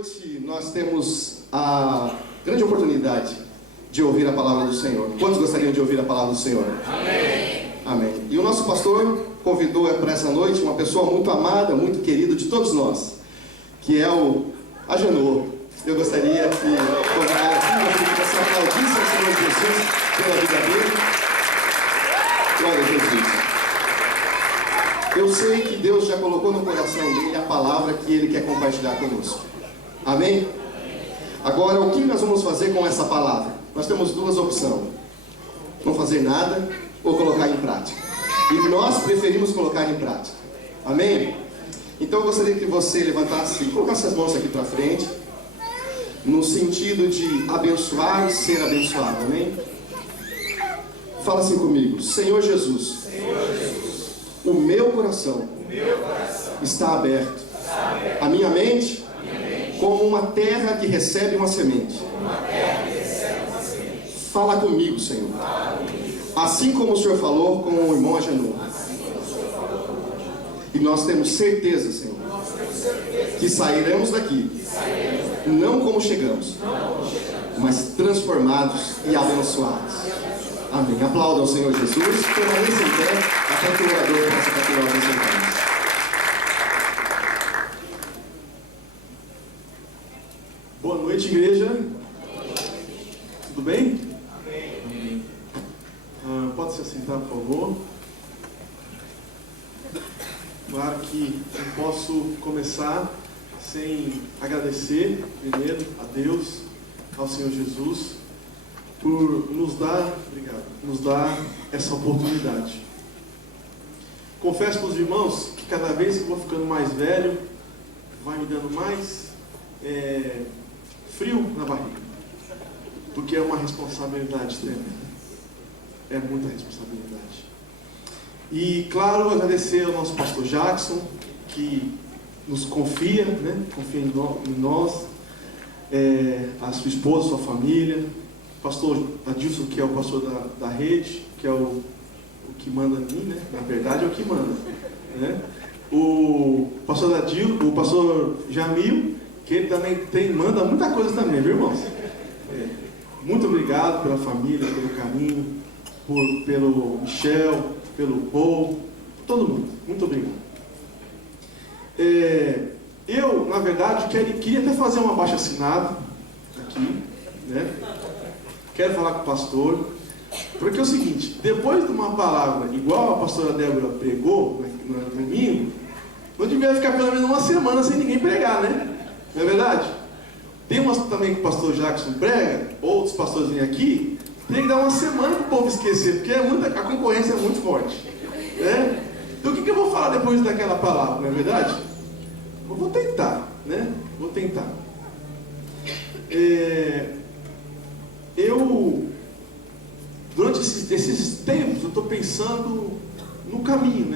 noite nós temos a grande oportunidade de ouvir a palavra do Senhor. Quantos gostariam de ouvir a palavra do Senhor? Amém. Amém. E o nosso pastor convidou para essa noite uma pessoa muito amada, muito querida de todos nós, que é o Agenor. Eu gostaria que convidar aqui, eu queria que você aplaudisse ao Senhor Jesus pela vida dele. Glória a Jesus. Eu sei que Deus já colocou no coração dele a palavra que ele quer compartilhar conosco. Amém? Agora, o que nós vamos fazer com essa palavra? Nós temos duas opções: não fazer nada ou colocar em prática. E nós preferimos colocar em prática. Amém? Então eu gostaria que você levantasse e colocasse as mãos aqui para frente, no sentido de abençoar e ser abençoado. Amém? Fala assim comigo: Senhor Jesus, o meu coração está aberto. A minha mente como uma terra que recebe uma semente. Fala comigo, Senhor. Assim como o Senhor falou com o irmão Agenor. E nós temos certeza, Senhor, que sairemos daqui não como chegamos, mas transformados e abençoados. Amém. Aplaudam o Senhor Jesus. Permaneça em pé até que o orador possa continuar abençoando. Boa noite, igreja. Tudo bem? Amém. Pode se assentar, por favor. Claro que não posso começar sem agradecer primeiro a Deus, ao Senhor Jesus, por nos dar essa oportunidade. Confesso para os irmãos que cada vez que eu vou ficando mais velho, vai me dando mais frio na barriga, porque é uma responsabilidade tremenda. É muita responsabilidade. E claro, agradecer ao nosso pastor Jackson, que nos confia, confia em nós, a sua esposa, a sua família, o pastor Adilson, que é o pastor da rede, que é o que manda em mim, na verdade é o que manda, o pastor Adilson, o pastor Jamil, que ele também manda muita coisa também, viu, irmãos? Muito obrigado pela família, pelo carinho, pelo Michel, pelo Paul, todo mundo, muito obrigado. Eu, na verdade, queria até fazer um abaixo-assinado aqui, Quero falar com o pastor, porque é o seguinte: depois de uma palavra igual a pastora Débora pregou no domingo, não devia ficar pelo menos uma semana sem ninguém pregar, não é verdade? Tem umas também que o pastor Jackson prega, outros pastores vêm aqui, tem que dar uma semana para o povo esquecer, porque a concorrência é muito forte, Então o que eu vou falar depois daquela palavra, não é verdade? Eu vou tentar, Vou tentar. Durante esses tempos, eu estou pensando no caminho,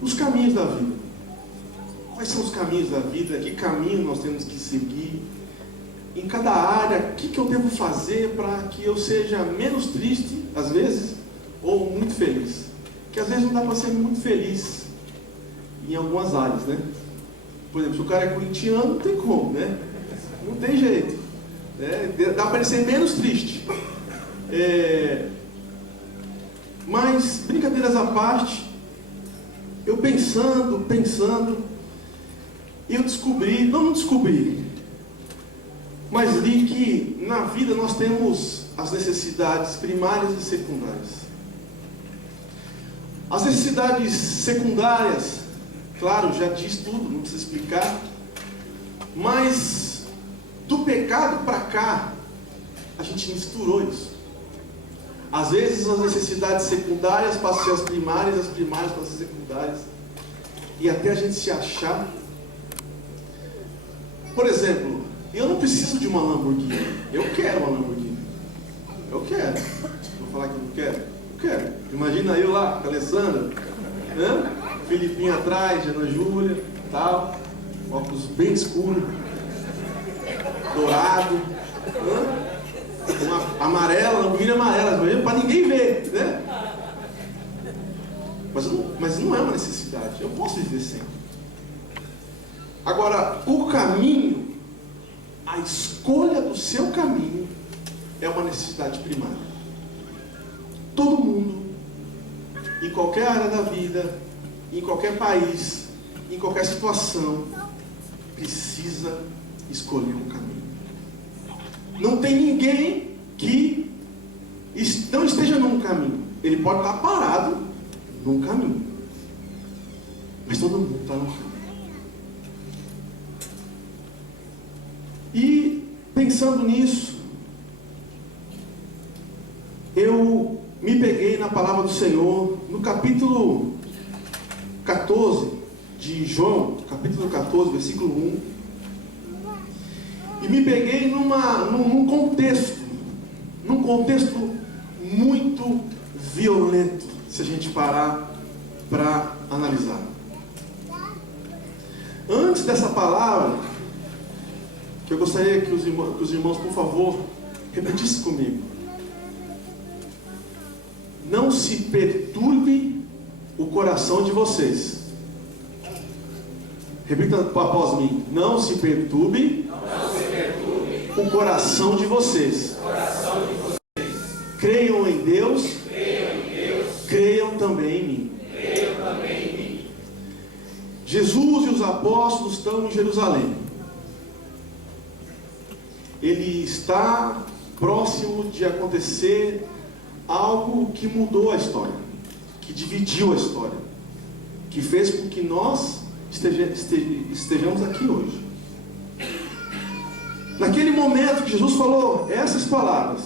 Nos caminhos da vida. Quais são os caminhos da vida? Que caminho nós temos que seguir? Em cada área, o que eu devo fazer para que eu seja menos triste, às vezes, ou muito feliz? Porque às vezes não dá para ser muito feliz em algumas áreas, Por exemplo, se o cara é corintiano, não tem como, Não tem jeito. Dá para ele ser menos triste. Mas, brincadeiras à parte, eu pensando, eu não descobri, mas li que na vida nós temos as necessidades primárias e secundárias. As necessidades secundárias, claro, já diz tudo, não precisa explicar, mas do pecado para cá, a gente misturou isso. Às vezes as necessidades secundárias passam a ser as primárias passam a ser secundárias, e até a gente se achar. Por exemplo, eu não preciso de uma Lamborghini, eu quero uma Lamborghini, eu quero. Vou falar que eu não quero? Eu quero. Imagina eu lá, com a Alessandra, Filipinho atrás, Ana Júlia, tal, óculos bem escuros, dourado, uma amarela, Lamborghini amarela, para ninguém ver, Mas não é uma necessidade, eu posso viver sem. Agora, o caminho, a escolha do seu caminho, é uma necessidade primária. Todo mundo, em qualquer área da vida, em qualquer país, em qualquer situação, precisa escolher um caminho. Não tem ninguém que não esteja num caminho. Ele pode estar parado num caminho, mas todo mundo está num caminho. E pensando nisso, eu me peguei na palavra do Senhor no capítulo 14 de João, capítulo 14, versículo 1, e me peguei num contexto muito violento, se a gente parar para analisar. Antes dessa palavra, que eu gostaria que os irmãos, por favor, repetissem comigo. Não se perturbe o coração de vocês. Repita após mim. Não se perturbe o coração de vocês. Creiam em Deus, creiam também em mim. Jesus e os apóstolos estão em Jerusalém. Ele está próximo de acontecer algo que mudou a história, que dividiu a história, que fez com que nós estejamos aqui hoje. Naquele momento que Jesus falou essas palavras,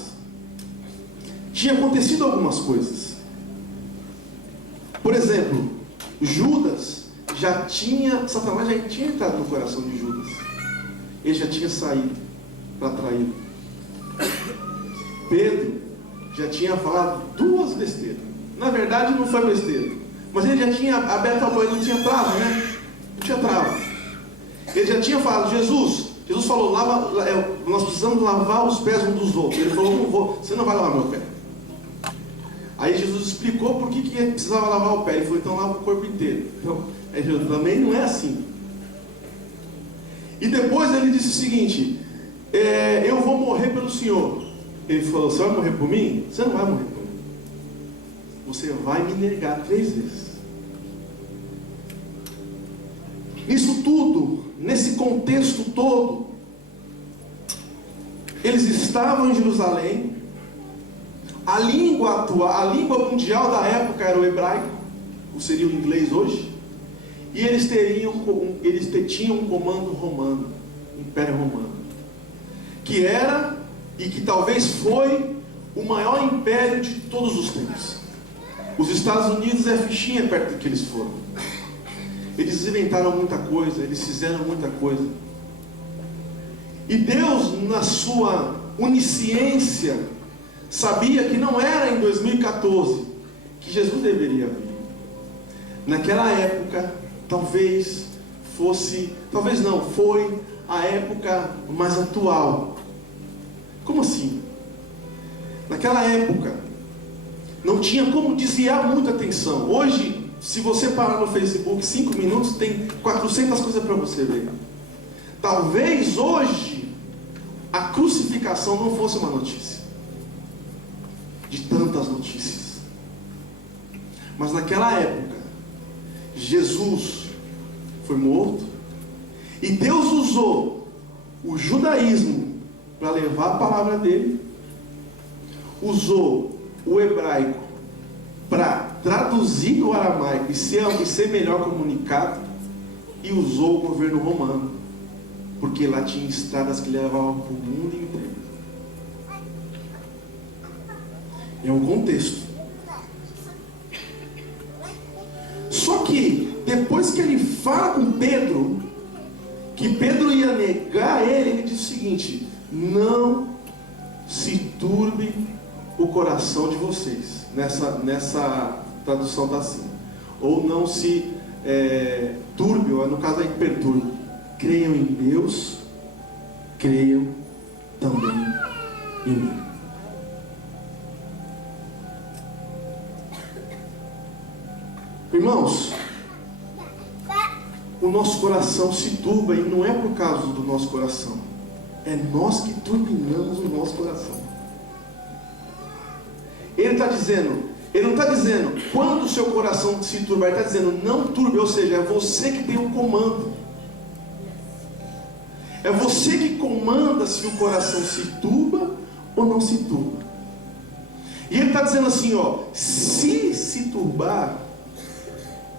tinha acontecido algumas coisas. Por exemplo, Satanás já tinha entrado no coração de Judas. Ele já tinha saído para traí-lo. Pedro já tinha falado 2 besteiras. Na verdade não foi besteira, mas ele já tinha aberto a boca, não tinha trava, né? Não tinha trava. Ele já tinha falado, Jesus falou, nós precisamos lavar os pés uns dos outros. Ele falou, você não vai lavar meu pé. Aí Jesus explicou por que precisava lavar o pé. Ele falou, então lava o corpo inteiro. Então, também não é assim. E depois ele disse o seguinte, eu vou morrer pelo Senhor. Ele falou, você vai morrer por mim? Você não vai morrer por mim. Você vai me negar 3 vezes. Nisso tudo, nesse contexto todo, eles estavam em Jerusalém. A língua mundial da época era o hebraico, ou seria o inglês hoje. E eles tinham um comando romano, Império Romano, que era e que talvez foi o maior império de todos os tempos. Os Estados Unidos é fichinha perto do que eles foram. Eles inventaram muita coisa, eles fizeram muita coisa. E Deus, na sua onisciência, sabia que não era em 2014 que Jesus deveria vir. Naquela época, foi a época mais atual. Como assim? Naquela época, não tinha como desviar muita atenção. Hoje, se você parar no Facebook 5 minutos, tem 400 coisas para você ver. Talvez hoje, a crucificação não fosse uma notícia, de tantas notícias. Mas naquela época, Jesus foi morto, e Deus usou o judaísmo para levar a palavra dele, usou o hebraico para traduzir do aramaico e ser melhor comunicado, e usou o governo romano, porque lá tinha estradas que levavam para o mundo inteiro. É um contexto. Só que depois que ele fala com Pedro, que Pedro ia negar ele diz o seguinte: não se turbe o coração de vocês. Nessa tradução está assim, ou não se turbe, ou no caso aí perturbe. Creiam em Deus, creiam também em mim. Irmãos, o nosso coração se turba, e não é por causa do nosso coração, é nós que turbinamos o nosso coração. Ele está dizendo, ele não está dizendo quando o seu coração se turba, ele está dizendo não turbe, ou seja, é você que tem o comando. É você que comanda se o coração se turba ou não se turba. E ele está dizendo assim, ó, se turbar,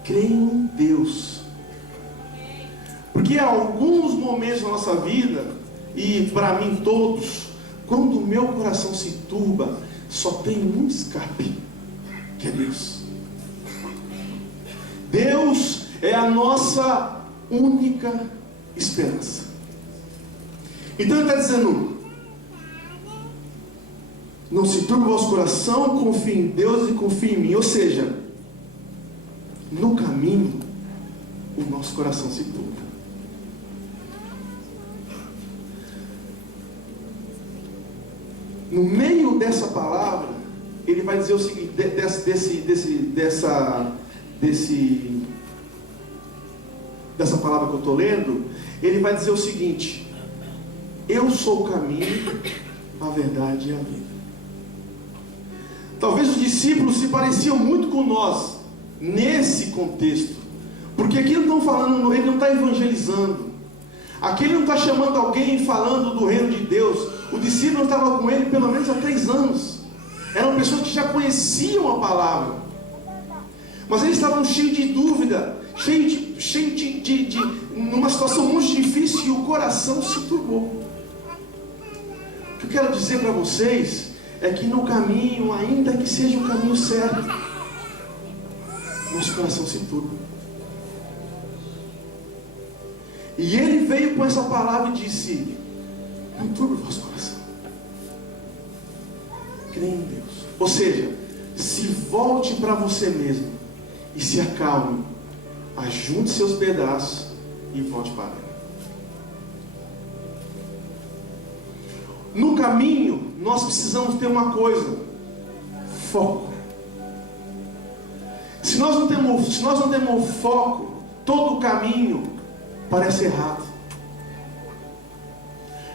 creia em Deus. Porque há alguns momentos na nossa vida, e para mim todos, quando o meu coração se turba, só tem um escape, que é Deus. Deus é a nossa única esperança. Então ele está dizendo, não se turbe o vosso coração, confie em Deus e confie em mim. Ou seja, no caminho, o nosso coração se turba. No meio dessa palavra, ele vai dizer o seguinte, dessa palavra que eu estou lendo, ele vai dizer o seguinte: eu sou o caminho, a verdade e a vida. Talvez os discípulos se pareciam muito com nós nesse contexto, porque aqui não estão falando, ele não está evangelizando, aqui ele não está chamando alguém e falando do reino de Deus. O discípulo estava com ele pelo menos há 3 anos, eram pessoas que já conheciam a palavra, mas eles estavam cheios de dúvida, cheios de numa situação muito difícil, e o coração se turbou. O que eu quero dizer para vocês é que no caminho, ainda que seja o caminho certo, nosso coração se turba. E ele veio com essa palavra e disse: não turbe o vosso coração, creia em Deus. Ou seja, se volte para você mesmo e se acalme, ajunte seus pedaços e volte para ele. No caminho, nós precisamos ter uma coisa: foco. Se nós não temos foco, todo o caminho parece errado.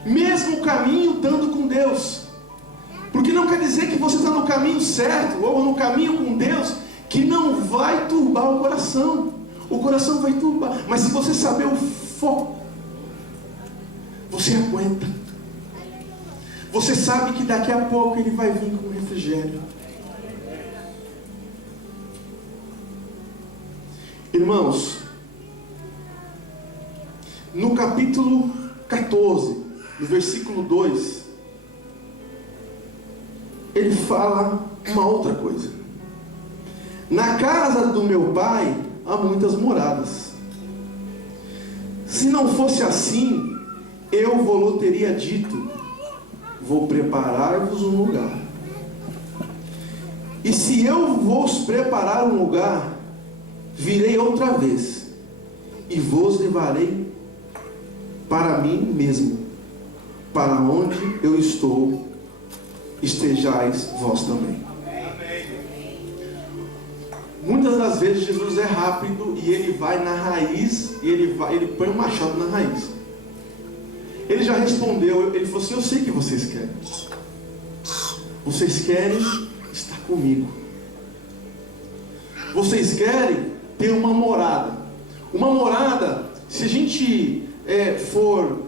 Mesmo o caminho dando com Deus, porque não quer dizer que você está no caminho certo, ou no caminho com Deus, que não vai turbar o coração. O coração vai turbar, mas se você saber o foco, você aguenta. Você sabe que daqui a pouco ele vai vir com refrigério. Irmãos, no capítulo 14, no versículo 2, ele fala uma outra coisa: na casa do meu pai há muitas moradas. Se não fosse assim, eu vos teria dito: vou preparar-vos um lugar. E se eu vos preparar um lugar, virei outra vez e vos levarei para mim mesmo, para onde eu estou, estejais vós também. Muitas das vezes Jesus é rápido e ele vai na raiz, e ele põe um machado na raiz. Ele já respondeu, ele falou assim: eu sei que vocês querem. Vocês querem estar comigo. Vocês querem ter uma morada. Uma morada, se a gente for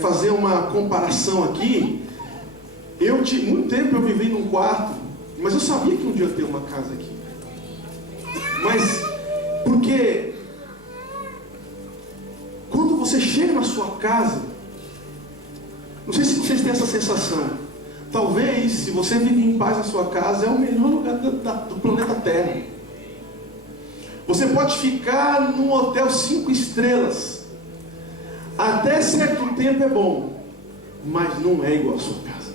fazer uma comparação aqui, muito tempo eu vivi num quarto, mas eu sabia que um dia eu ia ter uma casa aqui. Mas, porque quando você chega na sua casa, não sei se vocês têm essa sensação, talvez, se você vive em paz na sua casa, é o melhor lugar do planeta Terra. Você pode ficar num hotel 5 estrelas, até certo tempo é bom, mas não é igual a sua casa.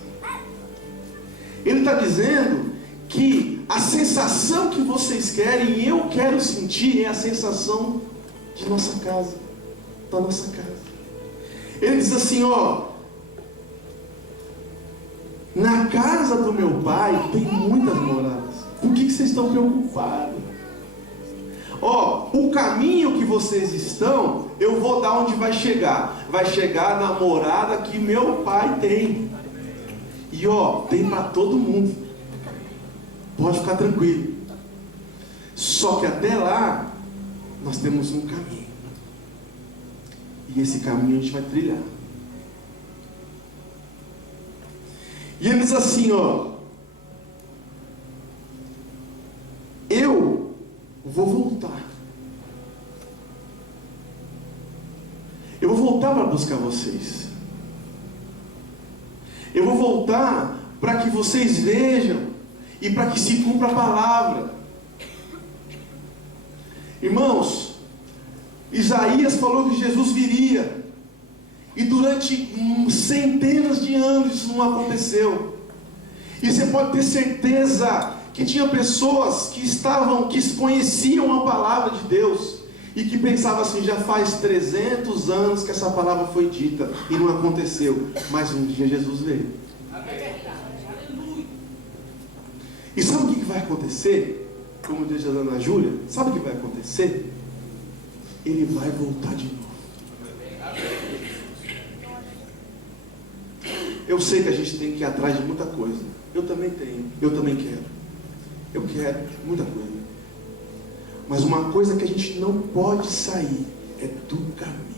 Ele está dizendo que a sensação que vocês querem e eu quero sentir é a sensação de nossa casa, da nossa casa. Ele diz assim, ó: na casa do meu pai tem muitas moradas. Por que vocês estão preocupados? Ó, o caminho que vocês estão, eu vou dar onde vai chegar. Vai chegar na morada que meu pai tem. E ó, tem para todo mundo. Pode ficar tranquilo. Só que até lá, nós temos um caminho. E esse caminho a gente vai trilhar. E ele diz assim, ó: eu vou voltar. Eu vou voltar para buscar vocês. Eu vou voltar para que vocês vejam e para que se cumpra a palavra. Irmãos, Isaías falou que Jesus viria. E durante centenas de anos isso não aconteceu. E você pode ter certeza que tinha pessoas que conheciam a palavra de Deus e que pensavam assim: já faz 300 anos que essa palavra foi dita e não aconteceu, mas um dia Jesus veio. E sabe o que vai acontecer? Como diz a Dona Júlia, sabe o que vai acontecer? Ele vai voltar de novo. Eu sei que a gente tem que ir atrás de muita coisa. Eu também tenho, eu também quero. Eu quero muita coisa. Mas uma coisa que a gente não pode sair é do caminho.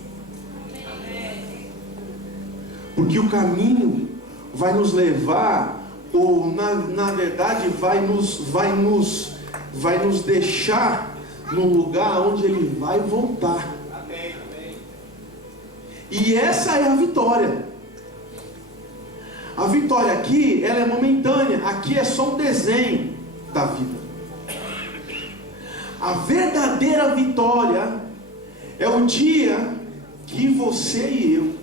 Porque o caminho vai nos levar, ou na verdade vai nos deixar no lugar onde ele vai voltar. E essa é a vitória. A vitória aqui, ela é momentânea. Aqui é só um desenho da vida. A verdadeira vitória é o dia que você e eu,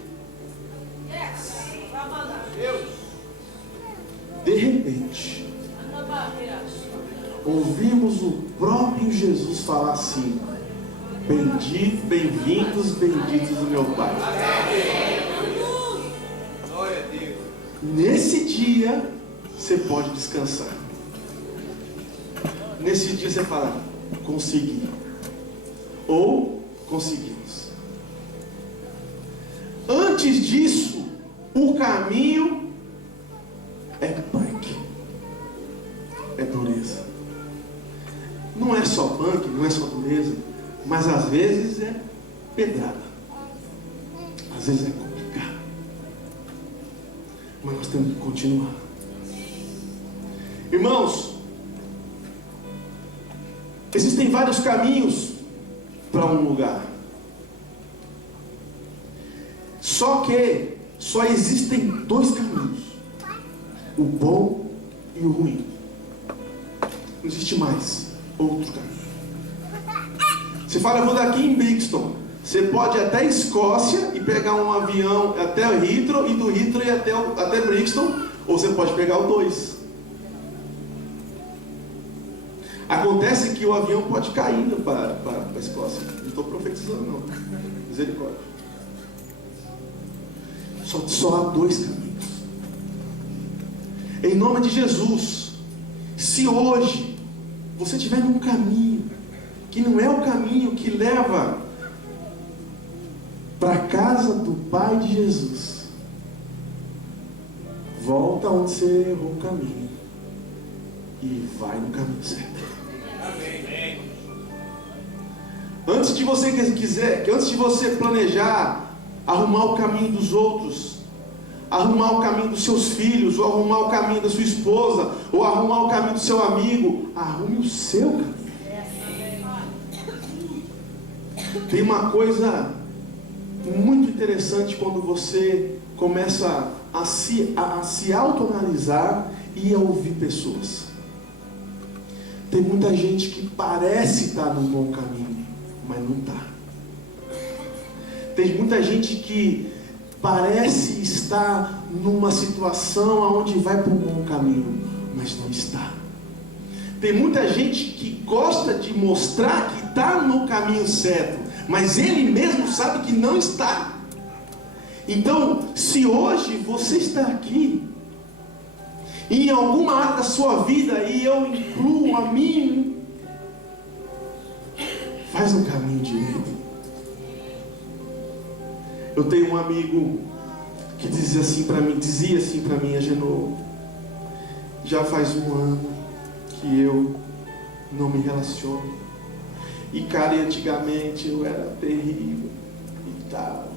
de repente, ouvimos o próprio Jesus falar assim: bem-vindos, benditos do meu Pai. Nesse dia, você pode descansar. Nesse dia você fala: consegui. Ou conseguimos. Antes disso, o caminho é punk. É dureza. Não é só punk, não é só dureza, mas às vezes é pedrada. Às vezes é complicado. Mas nós temos que continuar. Irmãos, existem vários caminhos para um lugar. Só que só existem dois caminhos: o bom e o ruim. Não existe mais outro caminho. Você fala: eu vou daqui em Brixton. Você pode ir até a Escócia e pegar um avião até o Heathrow, e do Heathrow ir até Brixton, ou você pode pegar o 2. Acontece que o avião pode cair indo para a Escócia. Não estou profetizando, não. Misericórdia. Só há dois caminhos. Em nome de Jesus, se hoje você estiver num caminho que não é o caminho que leva para a casa do Pai de Jesus, volta onde você errou o caminho e vai no caminho certo. Antes de você planejar arrumar o caminho dos outros, arrumar o caminho dos seus filhos, ou arrumar o caminho da sua esposa, ou arrumar o caminho do seu amigo, arrume o seu caminho. Tem uma coisa muito interessante quando você começa a se autoanalisar e a ouvir pessoas. Tem muita gente que parece estar no bom caminho, mas não está. Tem muita gente que parece estar numa situação onde vai para um bom caminho, mas não está. Tem muita gente que gosta de mostrar que está no caminho certo, mas ele mesmo sabe que não está. Então, se hoje você está aqui, em alguma área da sua vida, e eu incluo a mim, estás no caminho direito. Eu tenho um amigo que dizia assim para mim, Agenor, já faz um ano que eu não me relaciono. E cara, antigamente eu era terrível e tal.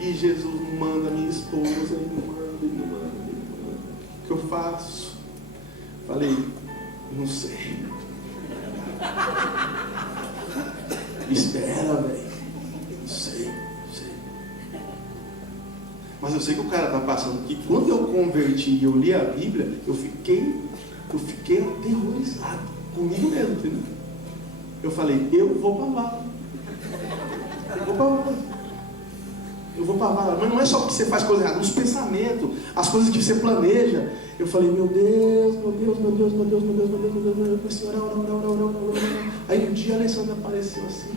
E Jesus não manda minha esposa, ele não manda. O que eu faço? Falei, não sei. Espera, velho. Não sei. Mas eu sei que o cara está passando. Que quando eu converti e eu li a Bíblia, eu fiquei aterrorizado comigo mesmo, entendeu? Eu falei, eu vou para lá. Eu vou para lá. Mas não é só porque você faz coisa errada, os pensamentos, as coisas que você planeja. Eu falei, meu Deus. Eu comecei a orar. Aí um dia a Alessandra apareceu assim.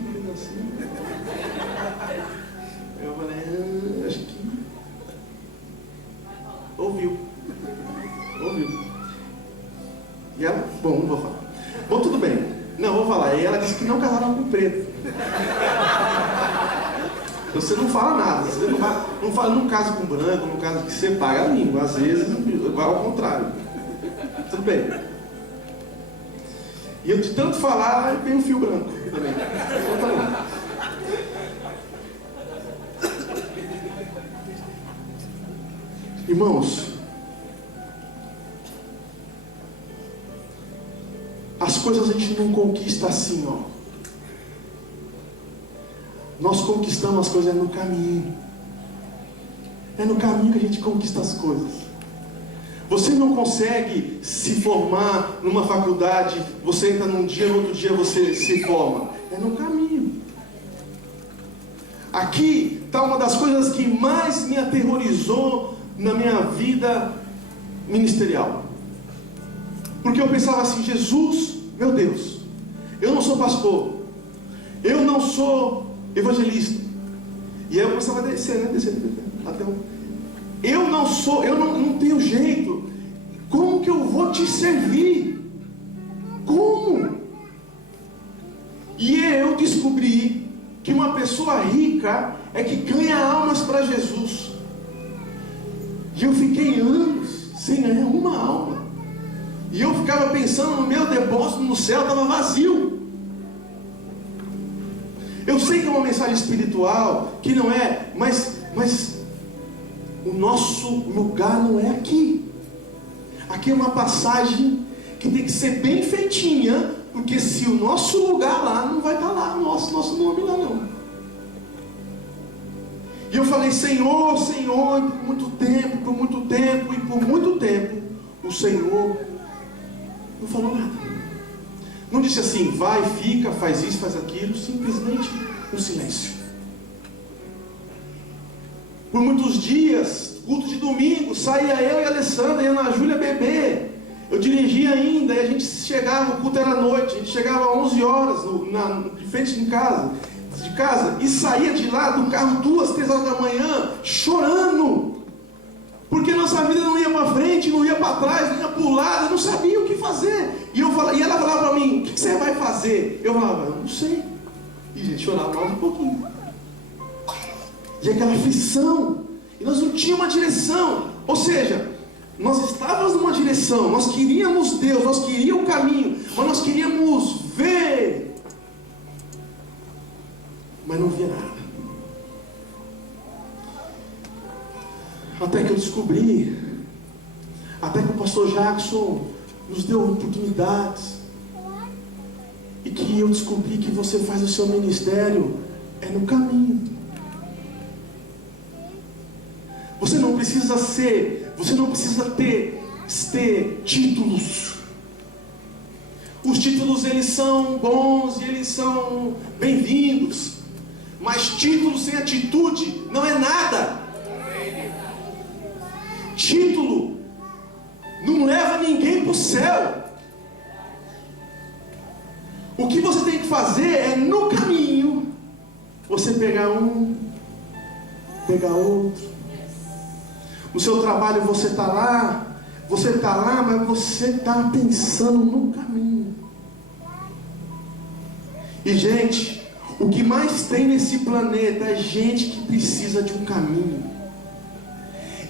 Eu falei, acho que ouviu. E ela, bom, não vou falar. Bom, tudo bem. Não, vou falar. E ela disse que não casaram com preto. Você não fala nada. Você não fala, não casa com branco, não casa que você paga a língua. Às vezes, ao contrário. Tudo bem. E eu de tanto falar, vem um fio branco também. Então tá bom. Irmãos, as coisas a gente não conquista assim, ó. Nós conquistamos as coisas no caminho. É no caminho que a gente conquista as coisas. Você não consegue se formar numa faculdade, você entra num dia, no outro dia você se forma. É no caminho. Aqui está uma das coisas que mais me aterrorizou na minha vida ministerial. Porque eu pensava assim, Jesus, meu Deus, eu não sou pastor, eu não sou evangelista. E aí eu começava a descer, até eu não sou, eu não tenho jeito. Como que eu vou te servir? Como? E eu descobri que uma pessoa rica é que ganha almas para Jesus. E eu fiquei anos sem ganhar uma alma. E eu ficava pensando no meu depósito no céu, estava vazio. Eu sei que é uma mensagem espiritual, que não é, mas o nosso lugar não é aqui. Aqui é uma passagem que tem que ser bem feitinha, porque se o nosso lugar lá, não vai estar lá, nosso nome lá não. E eu falei, Senhor, e por muito tempo, o Senhor não falou nada. Não disse assim, vai, fica, faz isso, faz aquilo, simplesmente um silêncio. Por muitos dias, culto de domingo, saía eu e a Alessandra, e a Ana Júlia beber. Eu dirigia ainda, e a gente chegava, o culto era à noite, a gente chegava às 11 horas, de frente de casa, e saía de lá do carro 2, 3 horas da manhã, chorando. Porque nossa vida não ia para frente, não ia para trás, não ia para o lado, não sabia o que fazer. E ela falava para mim, o que você vai fazer? Eu falava, eu não sei. E a gente chorava mais um pouquinho. E aquela aflição. E nós não tínhamos uma direção. Ou seja, nós estávamos numa direção, nós queríamos Deus, nós queríamos o caminho, mas nós queríamos ver. Mas não via nada. Até que eu descobri, até que o pastor Jackson nos deu oportunidades, e que eu descobri que você faz o seu ministério é no caminho. Você não precisa ter títulos. Os títulos eles são bons e eles são bem-vindos, mas título sem atitude não é nada. Título não leva ninguém para o céu. O que você tem que fazer é no caminho você pegar um, pegar outro. No seu trabalho você está lá, mas você está pensando no caminho. E gente, O que mais tem nesse planeta é gente que precisa de um caminho.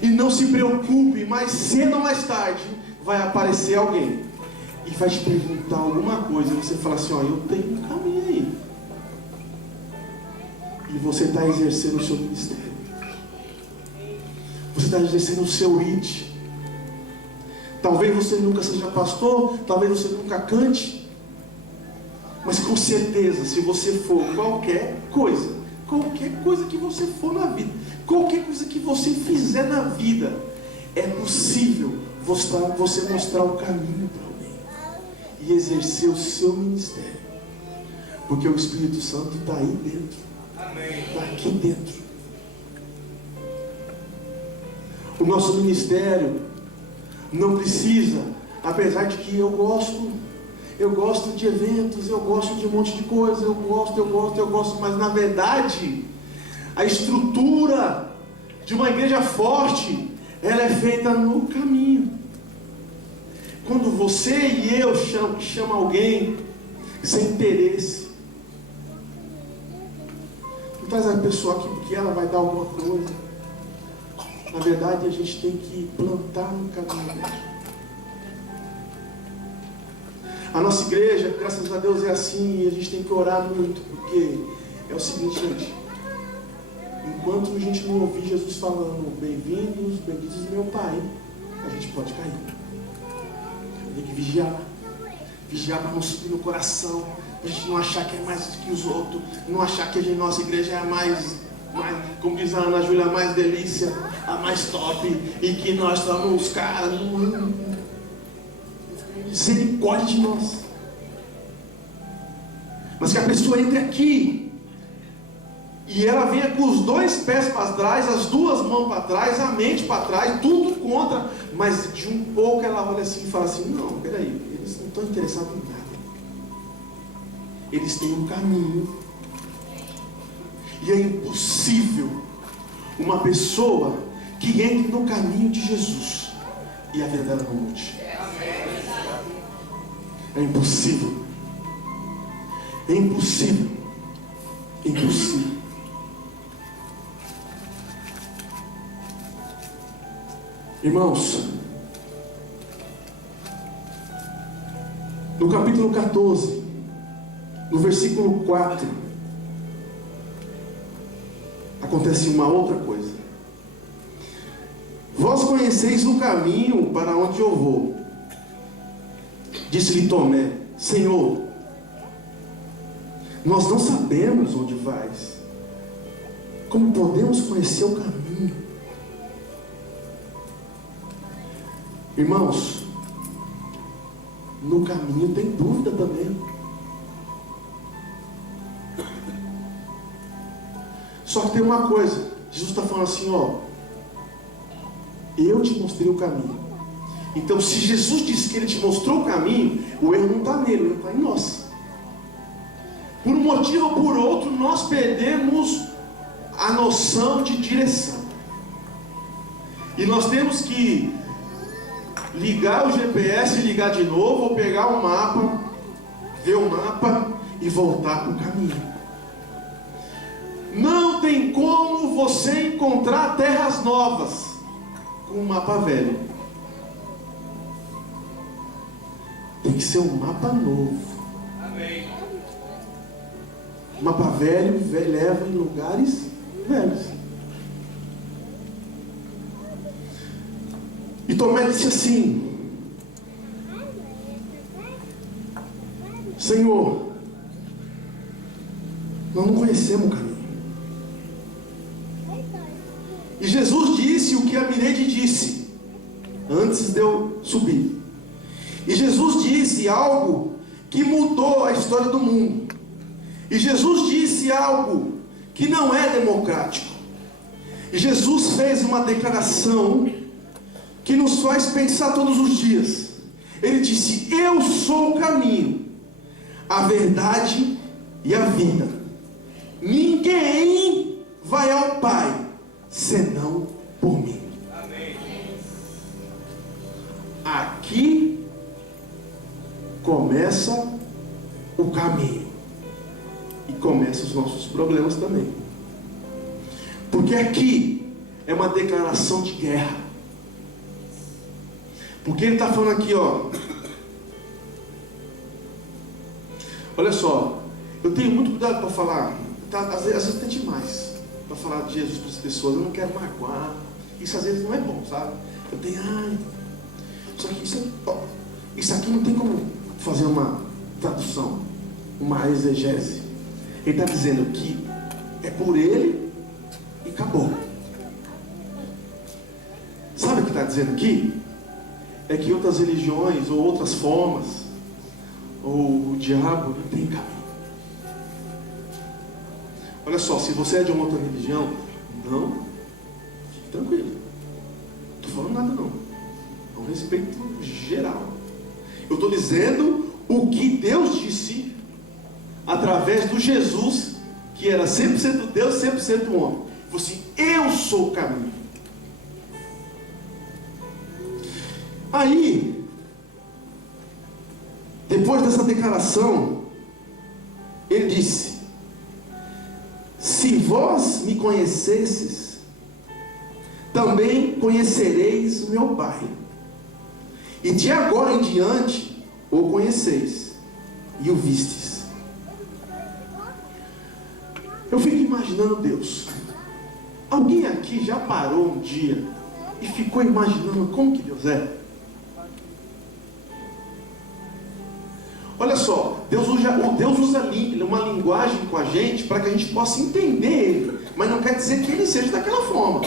E não se preocupe, mais cedo ou mais tarde vai aparecer alguém e vai te perguntar alguma coisa, e você fala assim, ó, eu tenho um caminho aí. E você está exercendo o seu ministério. Você está exercendo o seu IT. Talvez você nunca seja pastor, talvez você nunca cante, mas com certeza, se você for qualquer coisa que você for na vida, qualquer coisa que você fizer na vida, é possível você mostrar o caminho para alguém e exercer o seu ministério, porque o Espírito Santo está aí dentro, está aqui dentro. O nosso ministério não precisa, apesar de que eu gosto de eventos, eu gosto de um monte de coisa, eu gosto, mas na verdade, a estrutura de uma igreja forte, ela é feita no caminho. Quando você e eu chama alguém sem interesse, não traz a pessoa aqui porque ela vai dar alguma coisa. Na verdade, a gente tem que plantar no caminho. A nossa igreja, graças a Deus, é assim, e a gente tem que orar muito, porque é o seguinte, gente, enquanto a gente não ouvir Jesus falando, bem-vindos meu Pai, a gente pode cair. Tem que vigiar para não subir no coração, para a gente não achar que é mais do que os outros, não achar que a nossa igreja é a mais, como diz a Ana Júlia, a mais delícia, a mais top, e que nós somos os caras. Misericórdia de nós. Mas que a pessoa entre aqui e ela venha com os dois pés para trás, as duas mãos para trás, a mente para trás, tudo contra, mas de um pouco ela olha assim e fala assim, não, peraí, eles não estão interessados em nada, eles têm um caminho, e é impossível uma pessoa que entre no caminho de Jesus e a vida dela não mude. É impossível. É impossível. É impossível. Irmãos, no capítulo 14, no versículo 4, acontece uma outra coisa. Vós conheceis o caminho para onde eu vou. Disse-lhe Tomé, Senhor, nós não sabemos onde vais. Como podemos conhecer o caminho? Irmãos, no caminho tem dúvida também. Só que tem uma coisa, Jesus está falando assim, ó, eu te mostrei o caminho. Então, se Jesus disse que Ele te mostrou o caminho, o erro não está nele, o erro está em nós. Por um motivo ou por outro, nós perdemos a noção de direção. E nós temos que ligar o GPS, ligar de novo, ou pegar o mapa, ver o mapa e voltar para o caminho. Não tem como você encontrar terras novas com um mapa velho. Tem que ser um mapa novo. Amém. Mapa velho leva em lugares velhos. E Tomé disse assim, Senhor, nós não conhecemos o caminho. E Jesus disse o que a Mireide disse antes de eu subir. E Jesus disse algo que mudou a história do mundo. E Jesus disse algo que não é democrático. E Jesus fez uma declaração que nos faz pensar todos os dias. Ele disse, eu sou o caminho, a verdade e a vida. Ninguém vai ao Pai senão por mim. Amém. Aqui começa o caminho. E começam os nossos problemas também. Porque aqui é uma declaração de guerra. Porque ele está falando aqui, ó. Olha só, eu tenho muito cuidado para falar, às vezes até demais, para falar de Jesus para as pessoas. Eu não quero magoar. Isso às vezes não é bom, sabe? Eu tenho, isso aqui não tem como fazer uma tradução, uma exegese. Ele está dizendo que é por ele e acabou. Sabe o que está dizendo aqui? É que outras religiões ou outras formas, ou o diabo não tem caminho. Olha só, se você é de uma outra religião, não, fique tranquilo. Não estou falando nada não. É um respeito geral. Eu estou dizendo o que Deus disse através do Jesus, que era 100% Deus, 100% homem. Ele falou assim: eu sou o caminho. Aí, depois dessa declaração, ele disse: se vós me conhecesses, também conhecereis o meu Pai. E de agora em diante o conheceis e o vistes. Eu fico imaginando Deus. Alguém aqui já parou um dia e ficou imaginando como que Deus é? Olha só, Deus usa uma linguagem com a gente para que a gente possa entender Ele, mas não quer dizer que Ele seja daquela forma.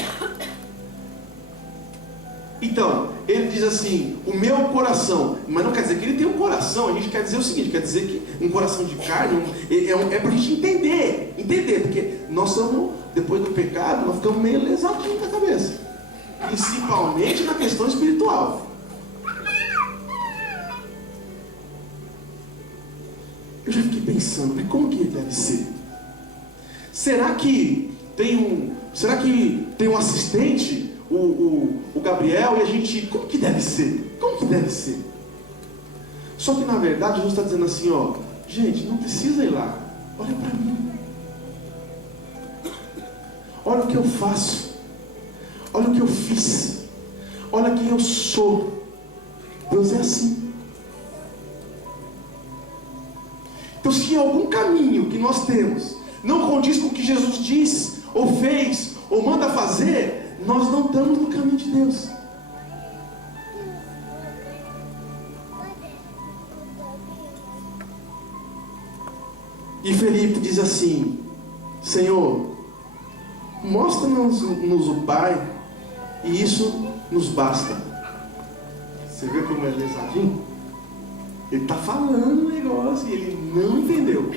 Então, Ele diz assim: o meu coração, mas não quer dizer que Ele tem um coração. A gente quer dizer o seguinte, quer dizer que um coração de carne é para a gente entender, porque nós somos, depois do pecado, nós ficamos meio lesadinhos na cabeça, principalmente na questão espiritual. Eu já fiquei pensando, mas como que ele deve ser? Será que tem um assistente, o Gabriel, e a gente, como que deve ser? Como que deve ser? Só que na verdade Jesus está dizendo assim, ó, gente, não precisa ir lá, olha para mim. Olha o que eu faço, olha o que eu fiz, olha quem eu sou. Deus é assim. Então, se algum caminho que nós temos não condiz com o que Jesus diz, ou fez, ou manda fazer, nós não estamos no caminho de Deus. E Felipe diz assim: Senhor, mostra-nos o Pai, e isso nos basta. Você vê como é lesadinho? Ele está falando um negócio e ele não entendeu.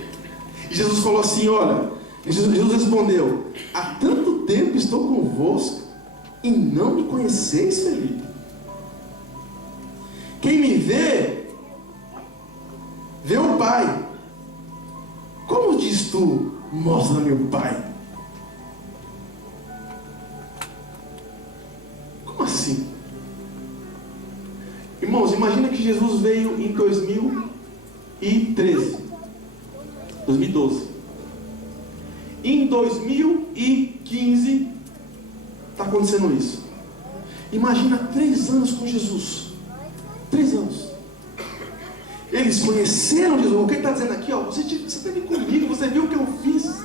E Jesus falou assim: olha, Jesus respondeu: há tanto tempo estou convosco e não me conheceis, Felipe. Quem me vê, vê o Pai. Como diz tu, mostra-me o Pai? Como assim? Irmãos, imagina que Jesus veio em 2012. Em 2015 está acontecendo isso. Imagina 3 anos com Jesus. 3 anos. Eles conheceram Jesus. O que ele está dizendo aqui? Ó, você esteve comigo, você viu o que eu fiz.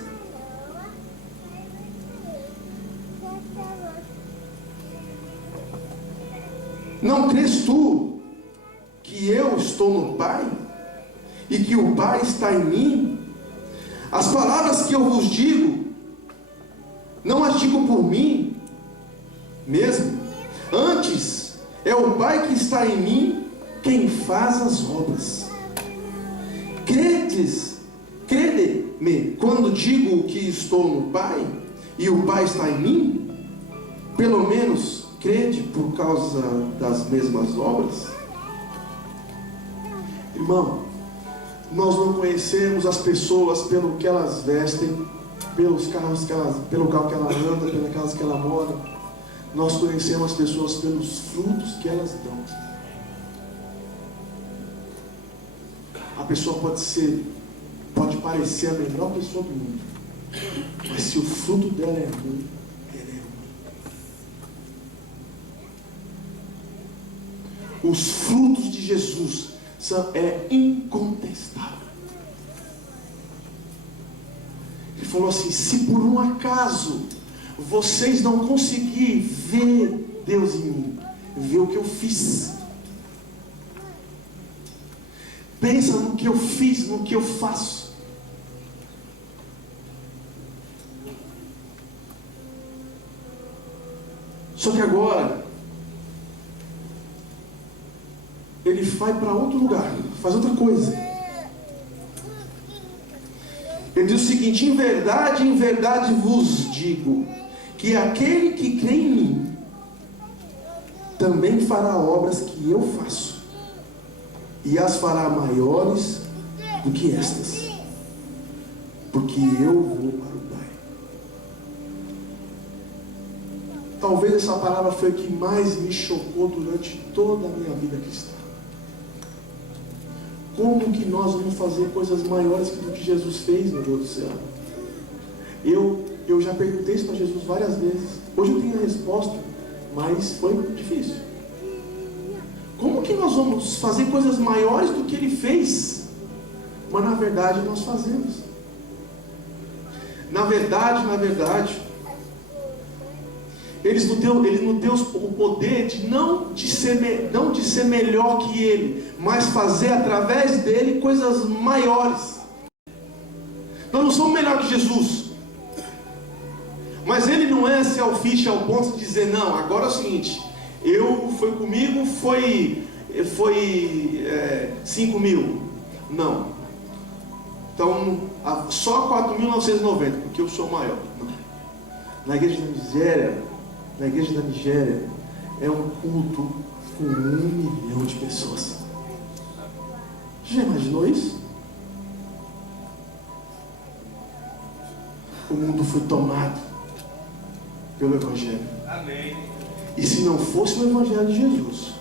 Não crês tu que eu estou no Pai e que o Pai está em mim? As palavras que eu vos digo, não as digo por mim mesmo. Antes, é o Pai que está em mim quem faz as obras. Crede-me quando digo que estou no Pai e o Pai está em mim? Pelo menos crede por causa das mesmas obras? Irmão, nós não conhecemos as pessoas pelo que elas vestem, pelo carro que ela anda, pela casa que ela mora. Nós conhecemos as pessoas pelos frutos que elas dão. A pessoa pode parecer a melhor pessoa do mundo, mas se o fruto dela é ruim, ela é ruim. Os frutos de Jesus é incontestável. Ele falou assim: se por um acaso vocês não conseguirem ver Deus em mim, ver o que eu fiz, pensa no que eu fiz, no que eu faço. Só que agora ele vai para outro lugar, faz outra coisa. Ele diz o seguinte: em verdade vos digo, que aquele que crê em mim também fará obras que eu faço, e as fará maiores do que estas, porque eu vou para o Pai. Talvez essa palavra foi a que mais me chocou durante toda a minha vida cristã. Como que nós vamos fazer coisas maiores do que Jesus fez, meu Deus do céu? Eu já perguntei isso para Jesus várias vezes. Hoje eu tenho a resposta, mas foi difícil. Como que nós vamos fazer coisas maiores do que Ele fez? Mas na verdade nós fazemos. Na verdade, Ele nos deu o poder de não de ser melhor que Ele, mas fazer através dele coisas maiores. Nós não somos melhor que Jesus, mas Ele não é selfish ao ponto de dizer: não, agora é o seguinte, foi 5 mil. Não. Então, só 4.990, porque eu sou maior. Não. Na igreja da Nigéria, é um culto com 1 milhão de pessoas. Já imaginou isso? O mundo foi tomado pelo Evangelho. Amém. E se não fosse o Evangelho de Jesus,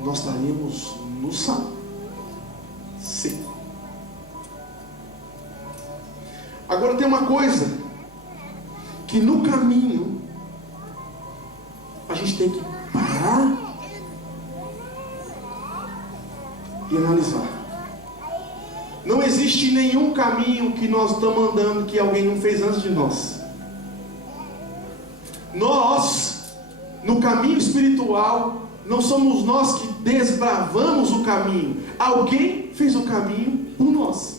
nós estaríamos no sal, seco. Agora tem uma coisa, que no caminho a gente tem que parar e analisar. Não existe nenhum caminho que nós estamos andando que alguém não fez antes de nós. Nós, no caminho espiritual, não somos nós que desbravamos o caminho. Alguém fez o caminho por nós.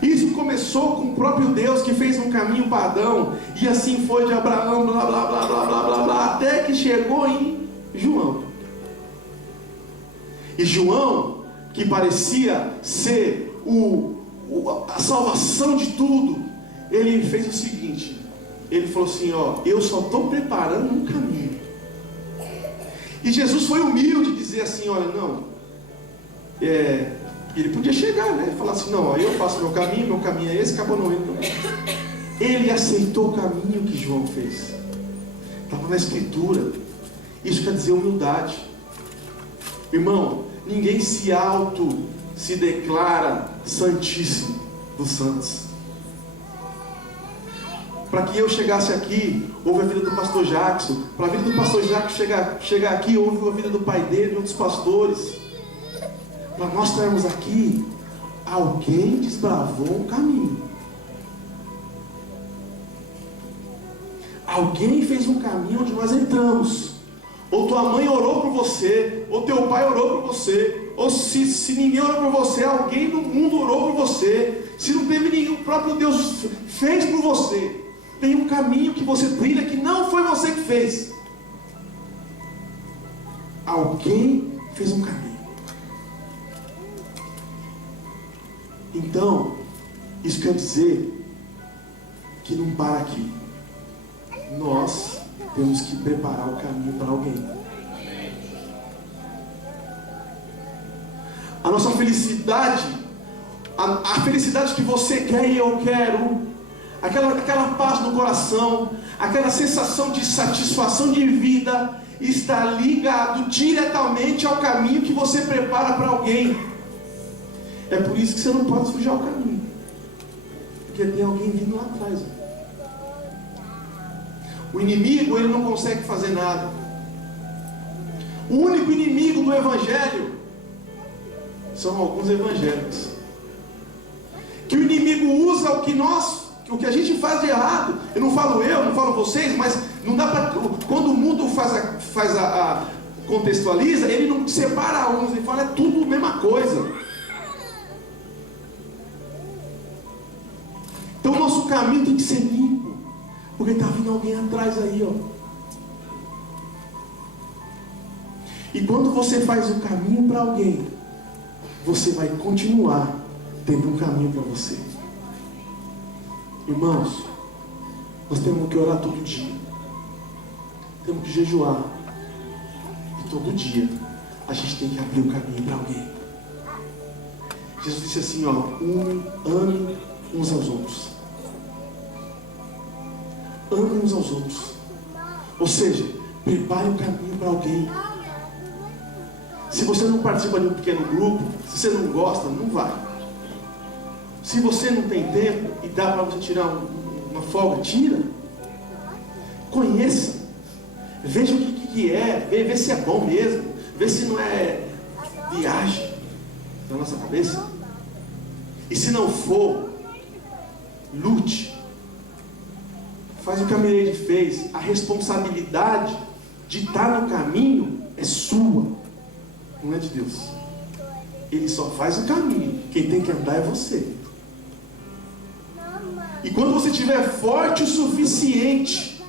Isso começou com o próprio Deus, que fez um caminho para Adão, e assim foi de Abraão, blá blá blá blá blá blá blá, até que chegou em João. E João, que parecia ser a salvação de tudo, ele fez o seguinte: ele falou assim: eu só estou preparando um caminho. E Jesus foi humilde de dizer assim: olha, não, ele podia chegar, né? Falar assim: não, eu faço meu caminho é esse, acabou não indo. Ele aceitou o caminho que João fez. Estava na Escritura. Isso quer dizer humildade. Irmão, ninguém se declara santíssimo dos santos. Para que eu chegasse aqui, houve a vida do pastor Jackson. Para a vida do pastor Jackson chegar aqui, houve a vida do pai dele e outros pastores. Para nós estarmos aqui, alguém desbravou um caminho. Alguém fez um caminho onde nós entramos. Ou tua mãe orou por você, ou teu pai orou por você, ou se ninguém orou por você, alguém no mundo orou por você. Se não teve ninguém, o próprio Deus fez por você. Tem um caminho que você trilha que não foi você que fez. Alguém fez um caminho. Então, isso quer dizer que não para aqui. Nós temos que preparar o caminho para alguém. A nossa felicidade, a felicidade que você quer e eu quero, aquela paz no coração, aquela sensação de satisfação de vida, está ligado diretamente ao caminho que você prepara para alguém. É por isso que você não pode sujar o caminho. Porque tem alguém vindo lá atrás. O inimigo, ele não consegue fazer nada. O único inimigo do Evangelho são alguns evangélicos. Que o inimigo usa o que a gente faz de errado. Eu não falo vocês, mas não dá para. Quando o mundo contextualiza, ele não separa uns, ele fala, é tudo a mesma coisa. Então o nosso caminho tem que ser limpo, porque está vindo alguém atrás aí, ó. E quando você faz o caminho para alguém, você vai continuar tendo um caminho para você. Irmãos, nós temos que orar todo dia. Temos que jejuar. E todo dia a gente tem que abrir o caminho para alguém. Jesus disse assim, ó, ame uns aos outros. Ame uns aos outros. Ou seja, prepare o caminho para alguém. Se você não participa de um pequeno grupo, se você não gosta, não vai. Se você não tem tempo e dá para você tirar uma folga, tira. Conheça. Veja o que é. Vê se é bom mesmo. Vê se não é viagem da nossa cabeça. E se não for, lute. Faz o que a Mireille fez. A responsabilidade de estar no caminho é sua. Não é de Deus. Ele só faz o caminho. Quem tem que andar é você. E quando você estiver forte o suficiente,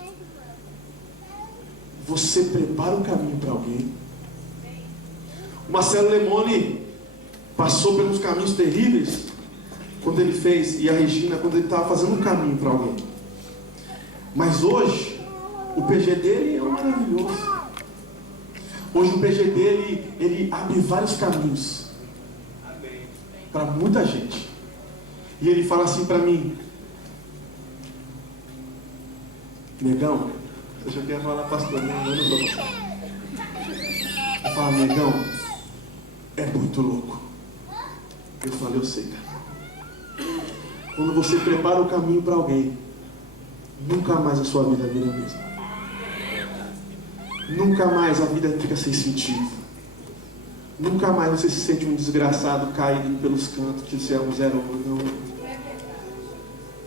você prepara o caminho para alguém. O Marcelo Lemoni passou pelos caminhos terríveis quando ele fez, e a Regina, quando ele estava fazendo um caminho para alguém. Mas hoje, o PG dele é maravilhoso. Hoje o PG dele, ele abre vários caminhos para muita gente. E ele fala assim para mim, negão, eu já queria falar pastor, não, eu não sou pastor. Eu falo, negão, é muito louco. Eu falei, eu sei, cara. Quando você prepara o caminho para alguém, nunca mais a sua vida vira a mesma. Nunca mais a vida fica sem sentido. Nunca mais você se sente um desgraçado caído pelos cantos, que você é um 0 não.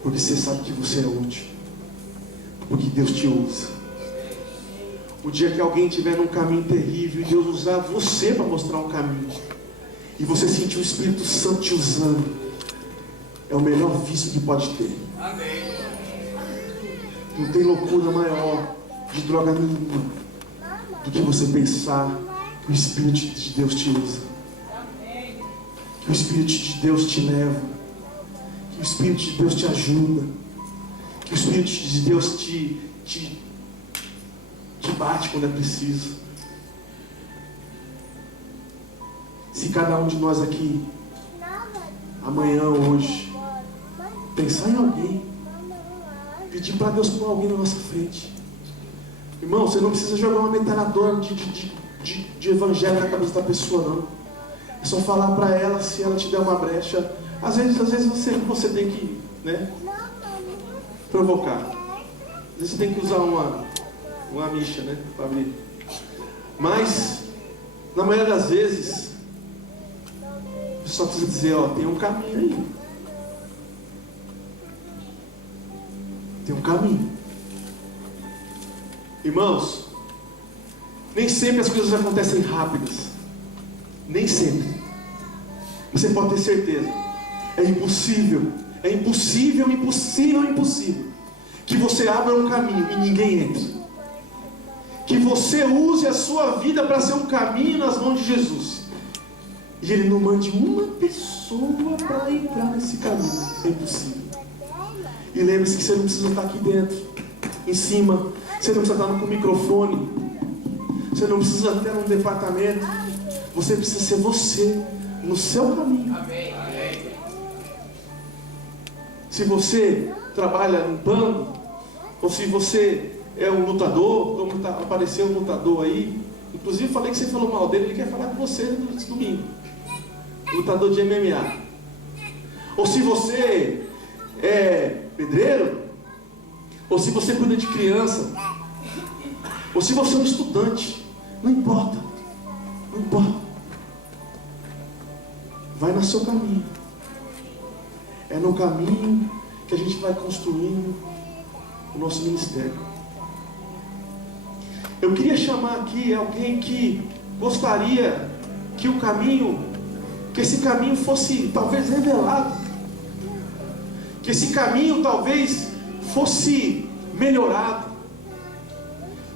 Porque você sabe que você é útil. Porque Deus te usa. O dia que alguém estiver num caminho terrível e Deus usar você para mostrar um caminho, e você sentir o Espírito Santo te usando, é o melhor vício que pode ter. Amém. Não tem loucura maior de droga nenhuma do que você pensar que o Espírito de Deus te usa, que o Espírito de Deus te leva, que o Espírito de Deus te ajuda, que o Espírito de Deus te bate quando é preciso. Se cada um de nós aqui, amanhã ou hoje, pensar em alguém, pedir para Deus pôr alguém na nossa frente. Irmão, você não precisa jogar uma metralhadora de evangelho na cabeça da pessoa, não. É só falar para ela, se ela te der uma brecha. Às vezes você tem que, né, provocar. Às vezes você tem que usar uma micha, né, para abrir. Mas, na maioria das vezes, você só precisa dizer, ó, tem um caminho aí. Tem um caminho. Irmãos, nem sempre as coisas acontecem rápidas. Nem sempre. Você pode ter certeza. É impossível que você abra um caminho e ninguém entre. Que você use a sua vida para ser um caminho nas mãos de Jesus. E Ele não mande uma pessoa para entrar nesse caminho. É impossível. E lembre-se que você não precisa estar aqui dentro, em cima. Você não precisa estar com o microfone. Você não precisa ter um departamento. Você precisa ser você, no seu caminho. Se você trabalha limpando, ou se você é um lutador, como apareceu um lutador aí. Inclusive falei que você falou mal dele, ele quer falar com você no domingo. Lutador de MMA. ou se você é pedreiro, ou se você cuida de criança, ou se você é um estudante, não importa, não importa. Vai no seu caminho. É no caminho que a gente vai construindo o nosso ministério. Eu queria chamar aqui alguém que gostaria que o caminho, que esse caminho fosse talvez revelado, que esse caminho talvez fosse melhorado.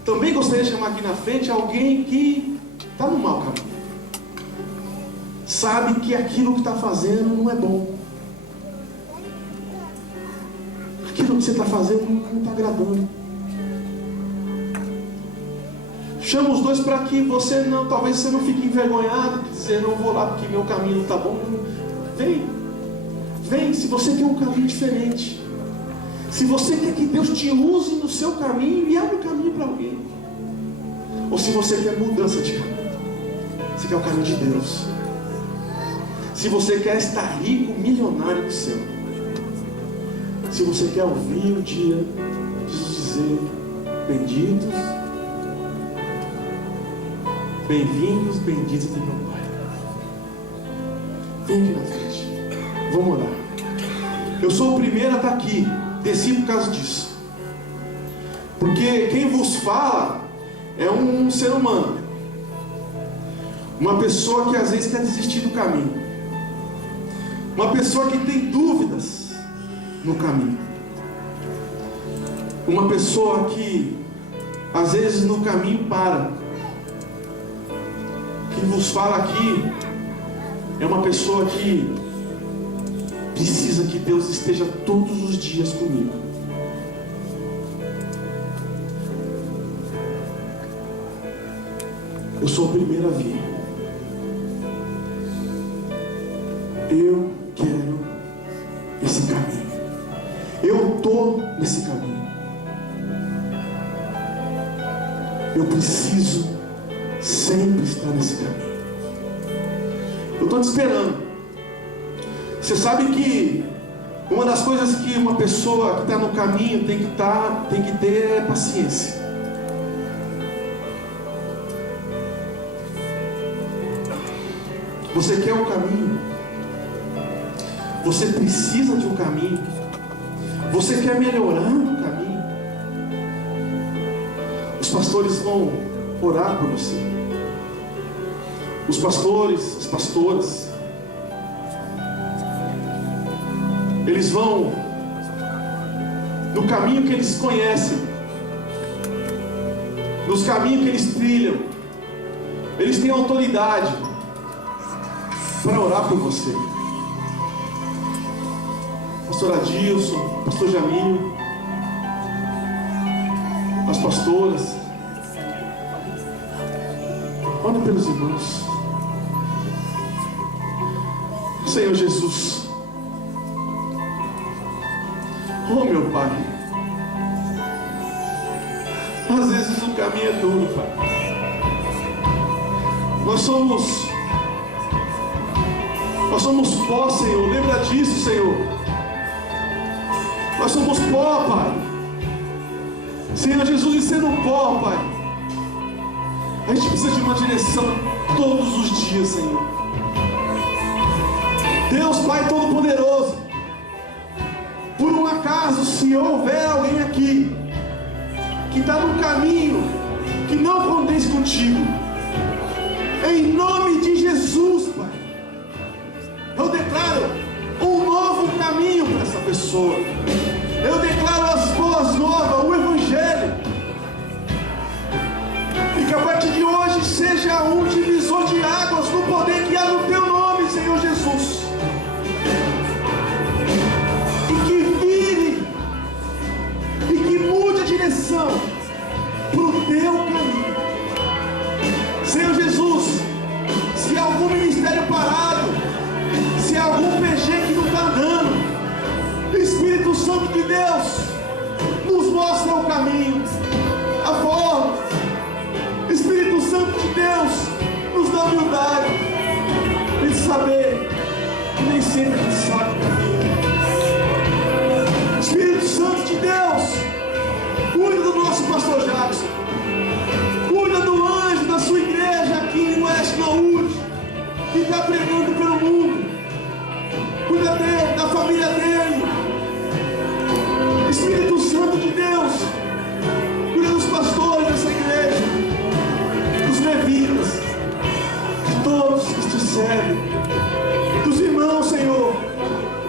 Também gostaria de chamar aqui na frente alguém que está no mau caminho, sabe que aquilo que está fazendo não é bom, aquilo que você está fazendo não está agradando. Chama os dois para que você não, talvez você não fique envergonhado de dizer, não vou lá porque meu caminho não está bom. Vem, se você quer um caminho diferente, se você quer que Deus te use no seu caminho e abre o caminho para alguém, ou se você quer mudança de caminho, você quer o caminho de Deus, se você quer estar rico, milionário do céu, se você quer ouvir um dia Jesus dizer, benditos, bem-vindos, benditos de meu Pai. Vem aqui na frente. Vamos orar. Eu sou o primeiro a estar aqui. Desci por causa disso. Porque quem vos fala é um ser humano. Uma pessoa que às vezes quer desistir do caminho. Uma pessoa que tem dúvidas no caminho. Uma pessoa que às vezes no caminho para. Quem vos fala aqui é uma pessoa que precisa que Deus esteja todos os dias comigo. Eu sou o primeiro a vir. Eu quero esse caminho. Eu estou nesse caminho. Eu preciso sempre estar nesse caminho. Eu estou te esperando. Você sabe que uma das coisas que uma pessoa que está no caminho tem que ter é paciência. Você quer um caminho, você precisa de um caminho, você quer melhorar no caminho. Os pastores vão orar por você. Os pastores, as pastoras, eles vão no caminho que eles conhecem, nos caminhos que eles trilham. Eles têm autoridade para orar por você. Pastor Adilson, Pastor Jamil, as pastoras, ora pelos irmãos. Senhor Jesus, oh meu Pai, às vezes o caminho é duro, Pai. Nós somos pó, Senhor, lembra disso, Senhor. Nós somos pó, Pai. Senhor Jesus, e sendo pó, Pai, a gente precisa de uma direção todos os dias, Senhor. Deus Pai Todo-Poderoso, por um acaso, se houver alguém aqui que está no caminho que não condiz contigo, em nome de Jesus, Pai, eu declaro um novo caminho para essa pessoa. Eu declaro as boas novas, o Evangelho, e que a partir de hoje seja um divisor de águas no poder que há no Teu nome, Senhor Jesus. Direção para o teu caminho, Senhor Jesus. Se há algum ministério parado, se há algum PG que não está andando, Espírito Santo de Deus, nos mostra o caminho, a forma. Espírito Santo de Deus, nos dá humildade de saber que nem sempre a gente sabe o caminho. cuida dele, da família dele. Espírito Santo de Deus, cuida dos pastores dessa igreja, dos levitas, de todos que te servem, dos irmãos, Senhor,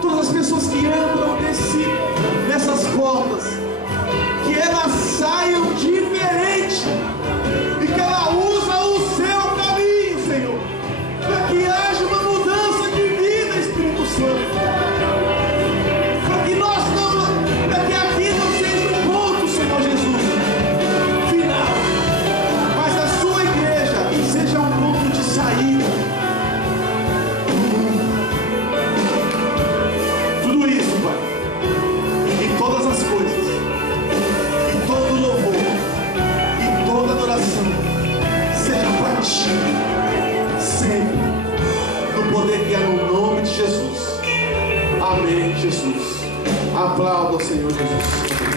todas as pessoas que andam nessas portas, que elas saiam diferente e que ela usa o seu caminho, Senhor, para que haja uma mudança de vida, Espírito Santo, para que aqui não seja um ponto, Senhor Jesus, final, mas a sua igreja seja um ponto de saída. Tudo isso, Pai, e todas as coisas, e todo louvor, e toda adoração, seja para ti, sempre, no poder que é no nome de Jesus. Amém, Jesus. Aplauda o Senhor Jesus.